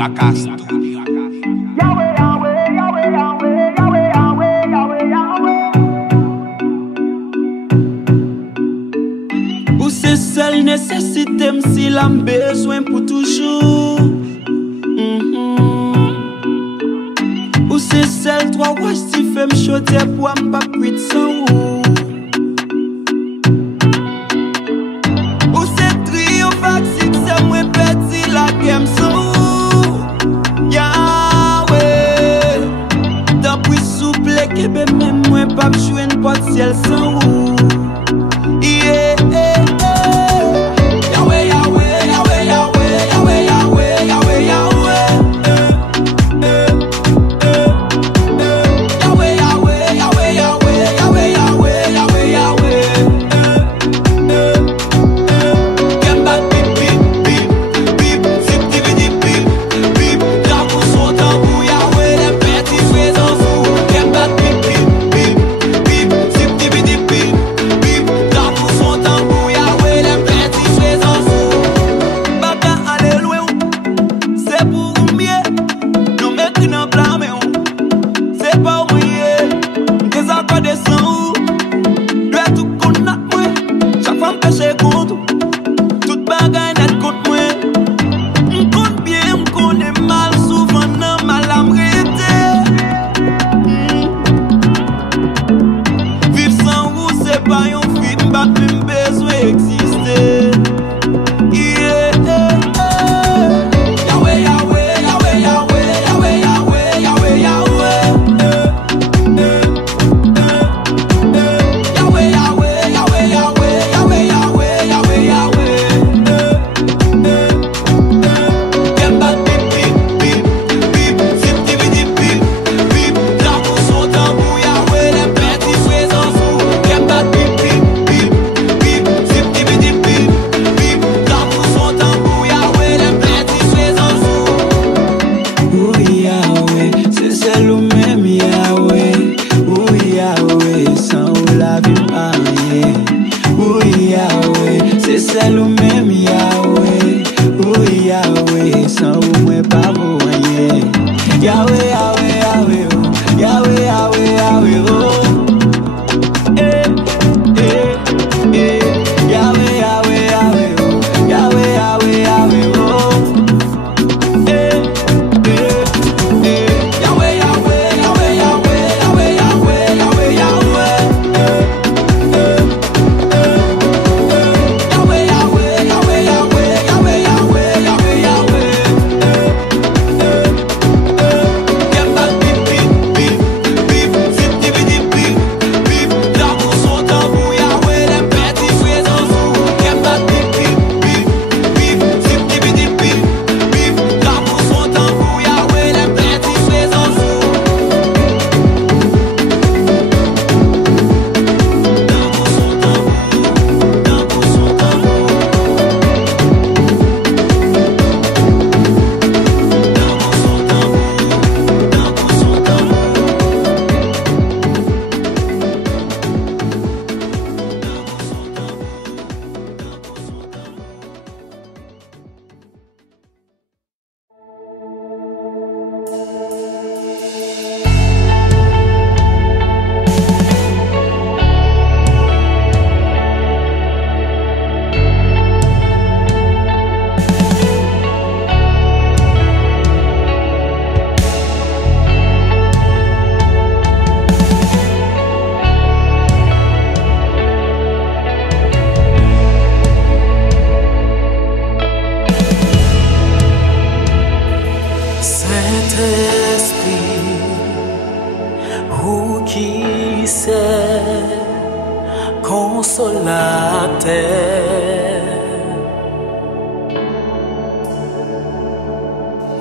Miracas. Ou c'est seule nécessité, si l'âme besoin pour toujours. Ou c'est seul toi, ouais, si fait me choter pour me pas quitter sans ou. Ou c'est trio vaccine, c'est moi petit la game sans ou. Yahweh, tant puis souple que ben même moi pas jouer une porte ciel sans ou. Yeah, yeah, yeah. Yahweh, Yahweh, Yahweh, Yahweh, Yahweh, Yahweh, Yahweh, Yahweh.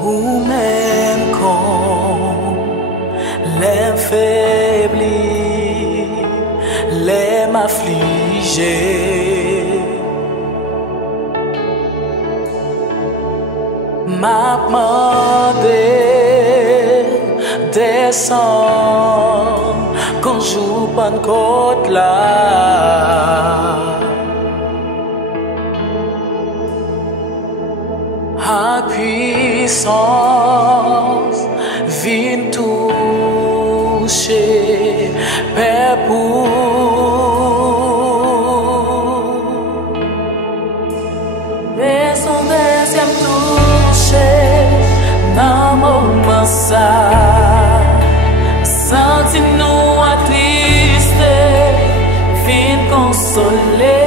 Ou même quand les faiblis, les m'affligés, m'a demandé descendre quand j'ouvre Pentecôte là. À puissance fin toucher pepou. Mais son deuxième toucher dans mon massa, senti nous attristés, fin consolé.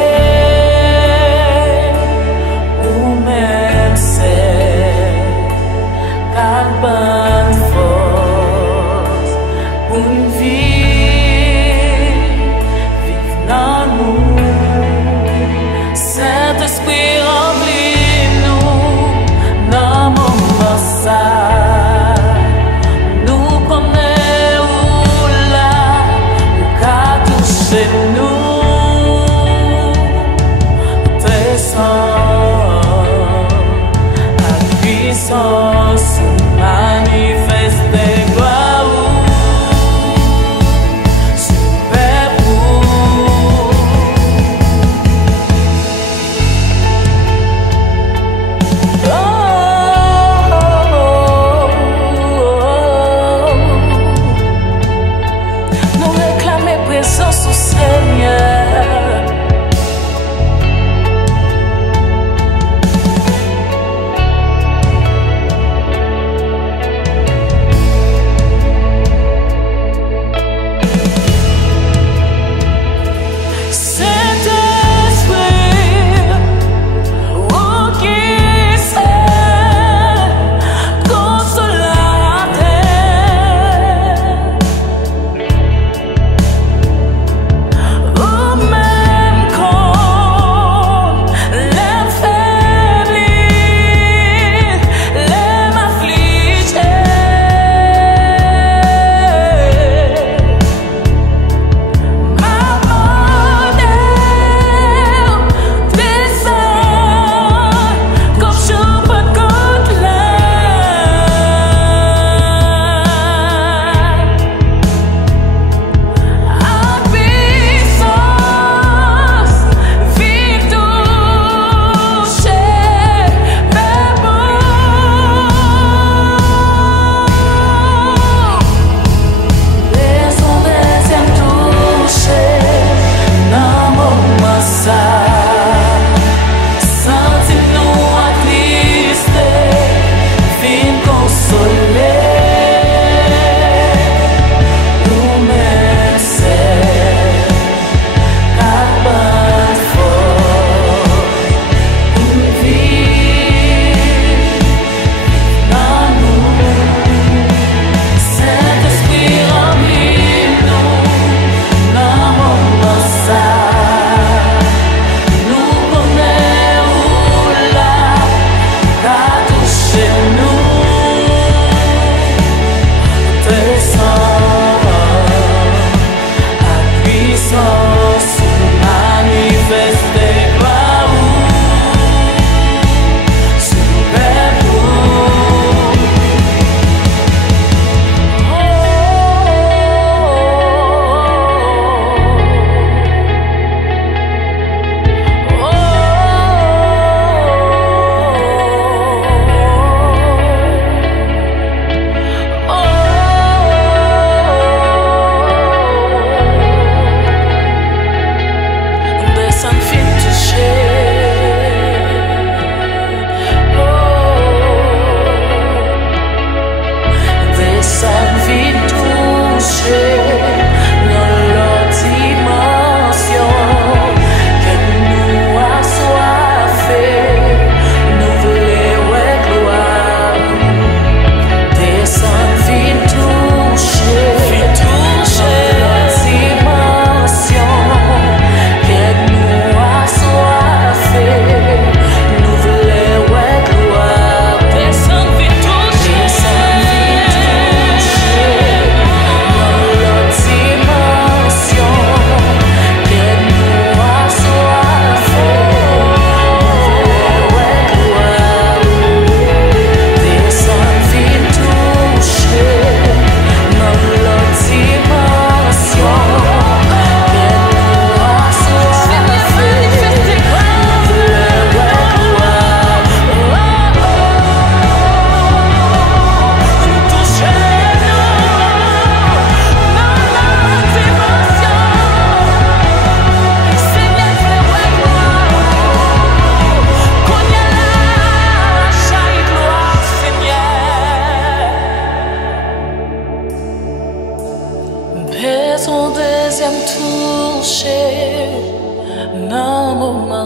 Ou même c'est bonne force pour une vie, vive dans nous. Saint-Esprit remplit-nous dans mon passage. Nous connaissons là, ou qu'à toucher nous.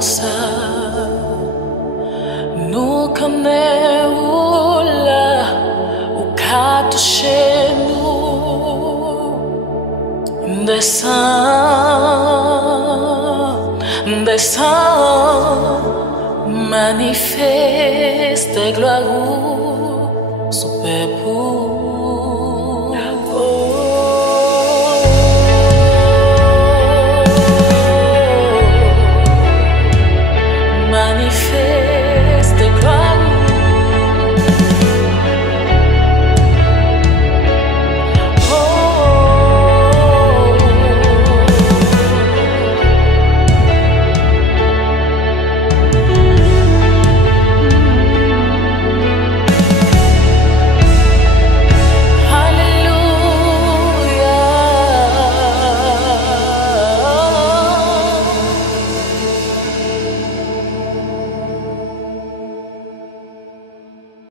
ça. Nous connaissons là où qu'a touché nous. Descends, manifeste gloire, son peuple.